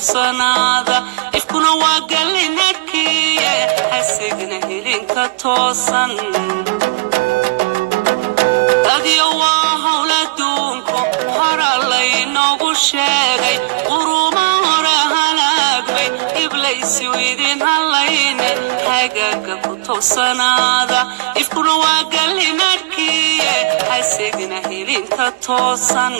sanada ifkuna waa galinadkiye hasigna hilinka toosan adiyo waa hawla duunko haralaynogu sheegay quruma hore halaagmay iblaysi widin halayne hagaga ku toosanada ifkuna waa galinadkiye hasigna hilinka toosan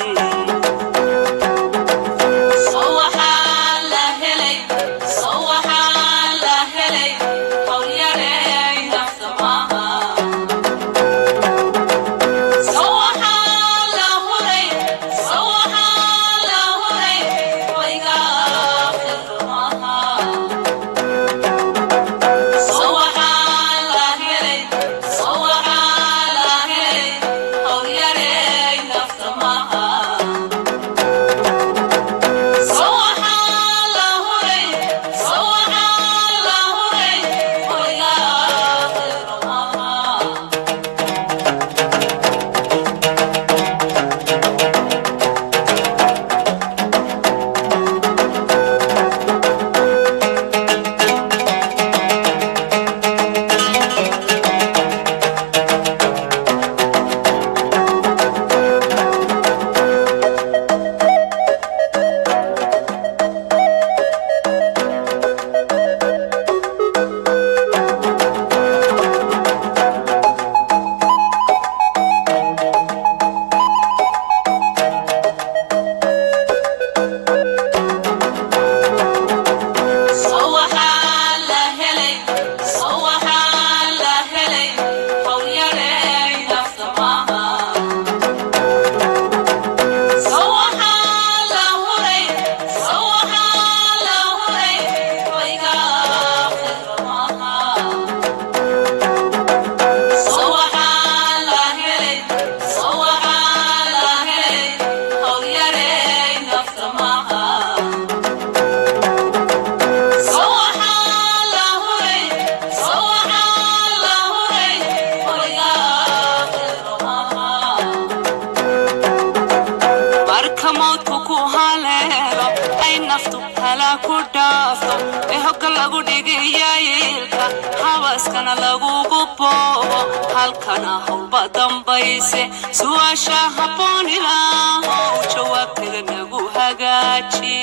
halkana hawlba dambayse su'aasha habboon ilaahow jawaabteeda nagu hagaaji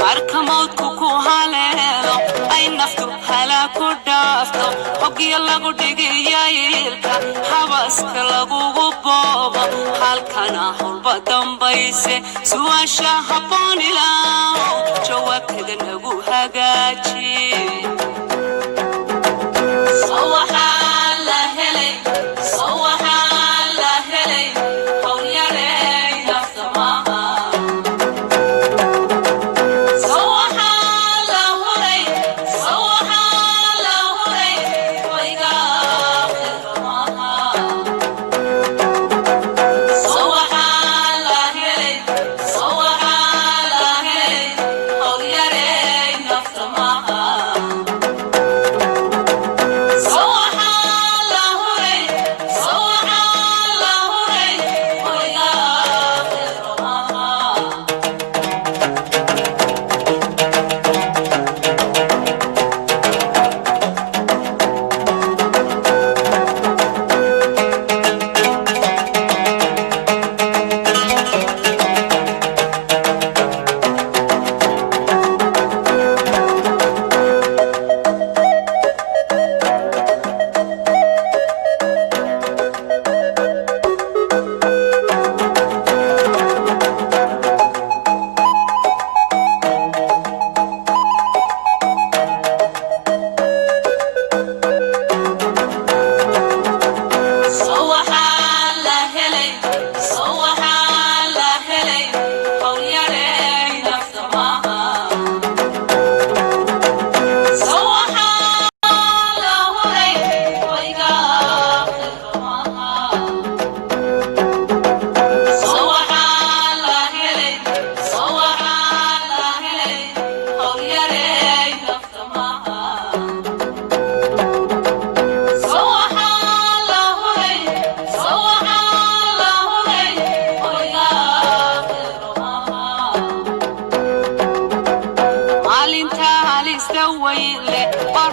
marka mawdku ku haleelo ay naftu halaaku dhaafto hoggiya lagu dhigaya ilka habaska lagugu boobo halkana hawlba dambayse su'aasha habboon ilaahow jawaabteeda nagu hagaaji Oh, yeah,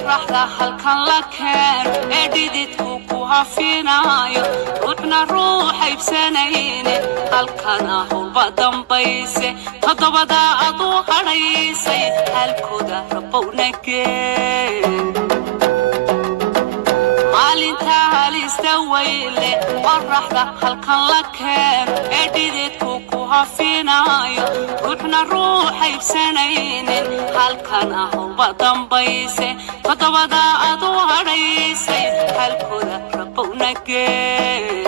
qorraxda halkan la keeno ee dhididku ku hafinayo ruuxna ruuxa ibsanayne halkan howlba dambayse toddobada adu hadhaysay halkooda rabowna gee maalinta halista weyle qorraxda halkan la keeno ee dhididku ku hafinayo ruuxna ruuxa ibsanaynin halkan howlba dambayse toddobada adu hadhaysay halkooda rabowna gee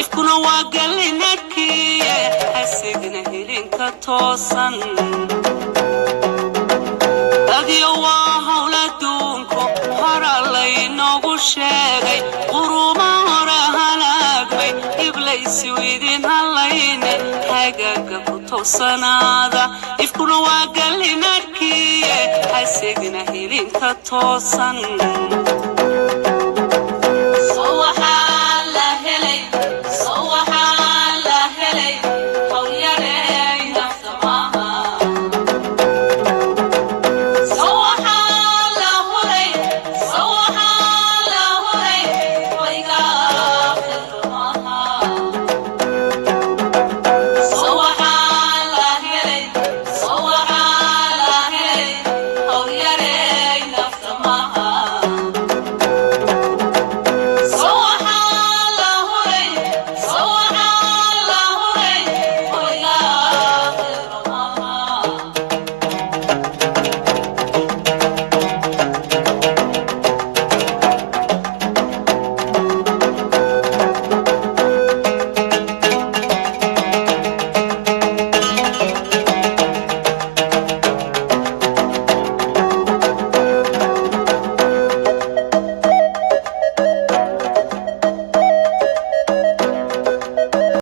ifkuna waa gallinadkiye hasigna hilinka toosan dadyo waa howla duunko hora laynoogu sheegay quruma hora halaagmay iblaysi idin hallayne hagaaga ku toosanaada ifkuna waa gallinadkiye hasigna hilinka toosan